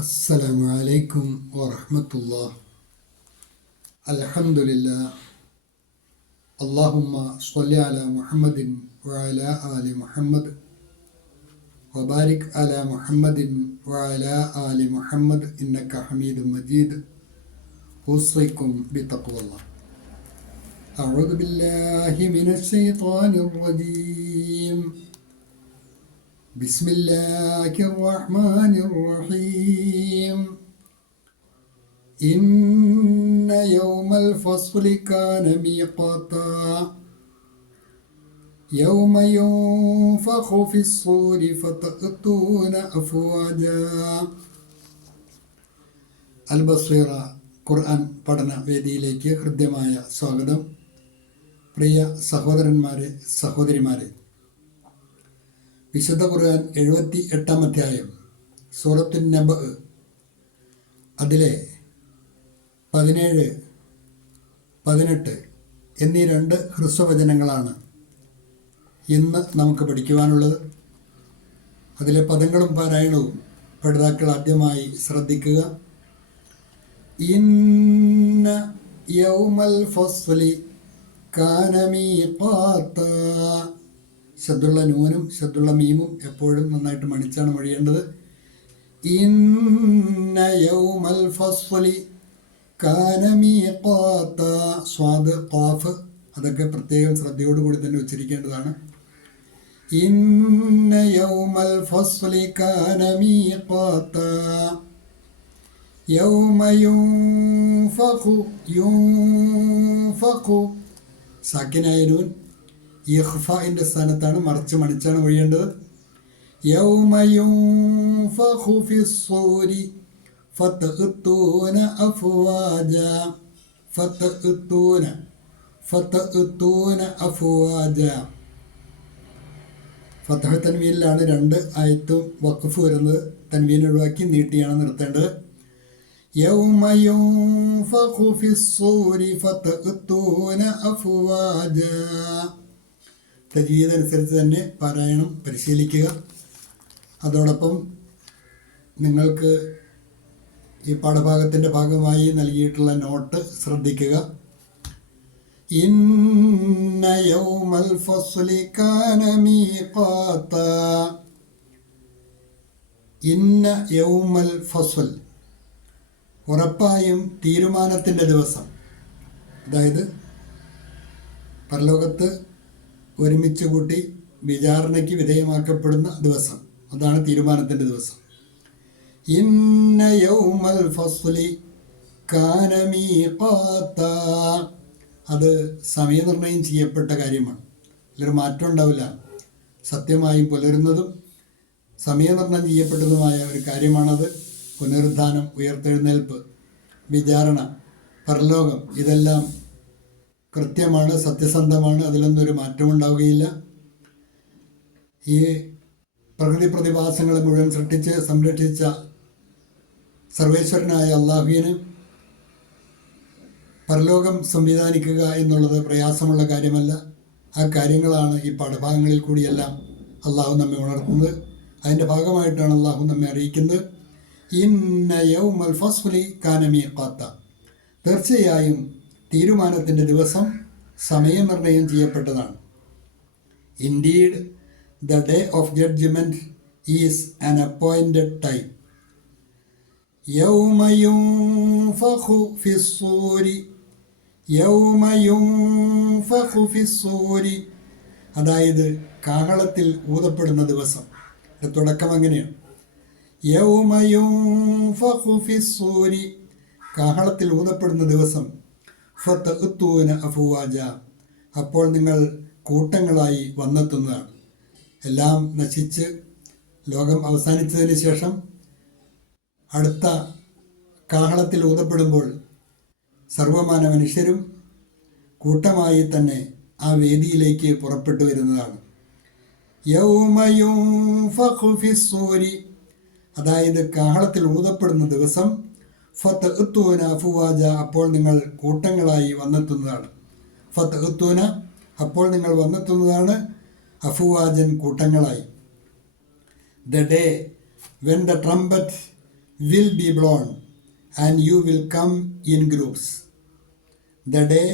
السلام عليكم ورحمة الله. الحمد لله. اللهم صل على محمد وعلى آل محمد وبارك على محمد وعلى آل محمد إنك حميد مجيد. أوصيكم بتقوى الله. أعوذ بالله من الشيطان الرجيم. بسم الله الرحمن الرحيم. إن يوم الفصل كان ميقاتا يوم ينفخ في الصور فتأتون أفواجا. അൽബസീറ ഖുർആൻ പഠന വേദിയിലേക്ക് ഹൃദ്യമായ സ്വാഗതം. പ്രിയ സഹോദരന്മാരെ, സഹോദരിമാരെ, വിശുദ്ധ ഖുർആൻ 78-ാം അധ്യായം സൂറത്തുൻ നബഅ അതിലെ 17, 18 എന്നീ 2 ഹ്രസ്വവചനങ്ങളാണ് ഇന്ന് നമുക്ക് പഠിക്കുവാനുള്ളത്. അതിലെ പദങ്ങളും പാരായണവും പഠിതാക്കൾ ആദ്യമായി ശ്രദ്ധിക്കുക. ഇന്ന യൗമൽ ഫസ്ലി കാന മീഖാത്താ. ശദ്ദുള്ള നൂനും ശദ്ദുള്ള മീമും എപ്പോഴും നന്നായിട്ട് മണിച്ചാണ് മൊഴിയേണ്ടത്. ഇന്ന യൗമൽ ഫസ്ലി കാന മീഖാത്താ. സ്വാദ്, ഖാഫ് അതൊക്കെ പ്രത്യേകം ശ്രദ്ധയോടുകൂടി തന്നെ ഉച്ചരിക്കേണ്ടതാണ്. ഇന്ന യൗമൽ ഫസ്ലി കാന മീഖാത്താ യൗമ യുൻഫഖു. സാക്കിനായ നൂൻ ഇഖ്ഫാഇന്റെ സ്ഥാനത്താണ്, മറിച്ച് മണിച്ചാണ് ഒഴിയേണ്ടത്. യൗമ യുൻഫഖു ഫിസ്സൂരി ഫതഅ്തൂന അഫ്വാജാ. ഫതഅ്തൂന അഫ്വാജാ. ഫതഹ് തൻവീനിലാണ് 2 ആയത്തും വഖഫ് വരുന്നത്. തൻവീൻ ഒഴിവാക്കി നീട്ടിയാണ് നിർത്തേണ്ടത്. യൗമ യുൻഫഖു ഫിസ്സൂരി ഫതഅ്തൂന അഫ്വാജാ. തജ്വീദ് അനുസരിച്ച് തന്നെ പാരായണം പരിശീലിക്കുക. അതോടൊപ്പം നിങ്ങൾക്ക് ഈ പാഠഭാഗത്തിൻ്റെ ഭാഗമായി നൽകിയിട്ടുള്ള നോട്ട് ശ്രദ്ധിക്കുക. ഇന്ന യൗമൽ ഫസ്ലി കാന മീഖാത്താ. ഇന്ന യൗമൽ ഫസ്ൽ, ഉറപ്പായും തീരുമാനത്തിൻ്റെ ദിവസം. അതായത് പരലോകത്ത് ഒരുമിച്ച് കൂട്ടി വിചാരണയ്ക്ക് വിധേയമാക്കപ്പെടുന്ന ദിവസം, അതാണ് തീരുമാനത്തിൻ്റെ ദിവസം. ഇന്ന യൗമൽ ഫസ്ലി കാന മീഖാത്താ. അത് സമയനിർണയം ചെയ്യപ്പെട്ട കാര്യമാണ്. അതിലൊരു മാറ്റം ഉണ്ടാവില്ല. സത്യമായും പുലരുന്നതും സമയനിർണയം ചെയ്യപ്പെട്ടതുമായ ഒരു കാര്യമാണത്. പുനരുദ്ധാനം, ഉയർത്തെഴുന്നേൽപ്പ്, വിചാരണ, പരലോകം ഇതെല്ലാം കൃത്യമാണ്, സത്യസന്ധമാണ്. അതിലൊന്നും ഒരു മാറ്റമുണ്ടാവുകയില്ല. ഈ പ്രകൃതി പ്രതിഭാസങ്ങളെ മുഴുവൻ സൃഷ്ടിച്ച് സംരക്ഷിച്ച സർവേശ്വരനായ അള്ളാഹുവിന് പരലോകം സംവിധാനിക്കുക എന്നുള്ളത് പ്രയാസമുള്ള കാര്യമല്ല. ആ കാര്യങ്ങളാണ് ഈ പാഠഭാഗങ്ങളിൽ കൂടിയെല്ലാം അള്ളാഹു നമ്മെ ഉണർത്തുന്നത്. അതിൻ്റെ ഭാഗമായിട്ടാണ് അള്ളാഹു നമ്മെ അറിയിക്കുന്നത്. ഇന്ന യൗമൽ ഫസ്ലി കാന മീഖാത്താ. തീർച്ചയായും തീരുമാനത്തിൻ്റെ ദിവസം സമയനിർണയം ചെയ്യപ്പെട്ടതാണ്. Indeed the day of judgement is an appointed time. യൗമ യുൻഫഖു ഫിസ്സൂരി. യൗമ യുൻഫഖു ഫിസ്സൂരി, അതായത് കാഹളത്തിൽ ഊതപ്പെടുന്ന ദിവസം. തുടക്കം അങ്ങനെയാണ്. യൗമ യുൻഫഖു ഫിസ്സൂരി, കാഹളത്തിൽ ഊതപ്പെടുന്ന ദിവസം. ഫതഅ്തൂന അഫ്വാജ, അപ്പോൾ നിങ്ങൾ കൂട്ടങ്ങളായി വന്നെത്തുന്നതാണ്. എല്ലാം നശിച്ച് ലോകം അവസാനിച്ചതിന് ശേഷം അടുത്ത കാഹളത്തിൽ ഊതപ്പെടുമ്പോൾ സർവമാന മനുഷ്യരും കൂട്ടമായി തന്നെ ആ വേദിയിലേക്ക് പുറപ്പെട്ടു വരുന്നതാണ്. യൗമ യുൻഫഖു ഫിസ്സൂരി, അതായത് കാഹളത്തിൽ ഊതപ്പെടുന്ന ദിവസം. ഫതഅ്തൂന അഫ്വാജ, അപ്പോൾ നിങ്ങൾ കൂട്ടങ്ങളായി വന്നെത്തുന്നതാണ്. ഫതഅ്തൂന, അപ്പോൾ നിങ്ങൾ വന്നെത്തുന്നതാണ്. അഫ്വാജൻ, കൂട്ടങ്ങളായി. The day when the trumpet will be blown and you will come in groups. The day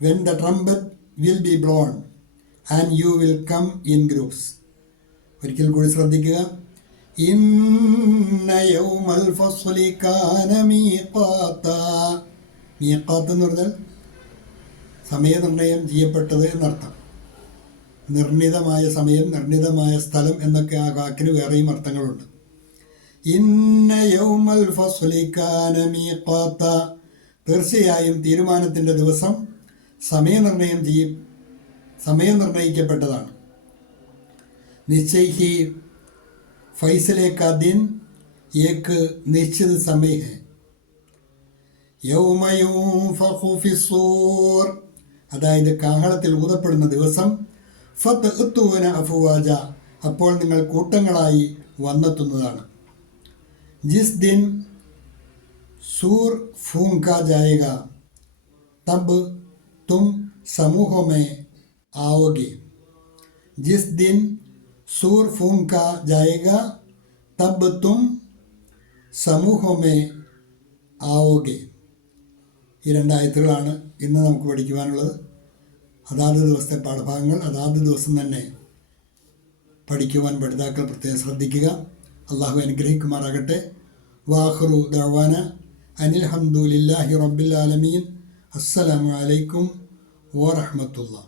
when the trumpet will be blown and you will come in groups. ഒരിക്കൽ കൂടി ശ്രദ്ധിക്കുക. ഇന്ന യൗമൽ ഫസ്ലി കാന മീഖാത്ത. മീഖാത്ത് എന്ന് പറഞ്ഞാൽ സമയനിർണയം ചെയ്യപ്പെട്ടത് എന്നർത്ഥം. നിർണിതമായ സമയം, നിർണിതമായ സ്ഥലം എന്നൊക്കെ ആ വാക്കിന് വേറെയും അർത്ഥങ്ങളുണ്ട്. ഇന്ന യൗമൽ ഫസ്ലി കാന മീഖാത്ത. തീർച്ചയായും തീരുമാനത്തിൻ്റെ ദിവസം സമയം നിർണയിക്കപ്പെട്ടതാണ്. निश्चय ही फैसले का दिन एक निश्चित समय है. यौम युंफഖു ഫിസ്സൂർ, അതായത് കാഹളത്തിൽ ഊതപ്പെടുന്ന ദിവസം. ഫതഅ്തൂന അഫ്വാജ, അപ്പോൾ നിങ്ങൾ കൂട്ടങ്ങളായി വന്നെത്തുന്നതാണ്. ജിസ് ദിൻ सूर फूंका जाएगा तब तुम समूहों में आओगे. जिस दिन सूर फूंका जाएगा तब तुम സമൂഹോ മേ ആവോगे. ഈ രണ്ടായത്തുകളാണ് ഇന്ന് നമുക്ക് പഠിക്കുവാനുള്ളത്. അതാത് ദിവസത്തെ പാഠഭാഗങ്ങൾ അതാത് ദിവസം തന്നെ പഠിക്കുവാൻ പഠിതാക്കൾ പ്രത്യേകം ശ്രദ്ധിക്കുക. അള്ളാഹു അനുഗ്രഹിക്കുമാറാകട്ടെ. വാഖിറു ദഅ്വാന അനിൽ ഹംദുലില്ലാഹി റബ്ബിൽ ആലമീൻ. അസ്സലാമു അലൈക്കും വറഹ്മത്തുള്ളാഹി.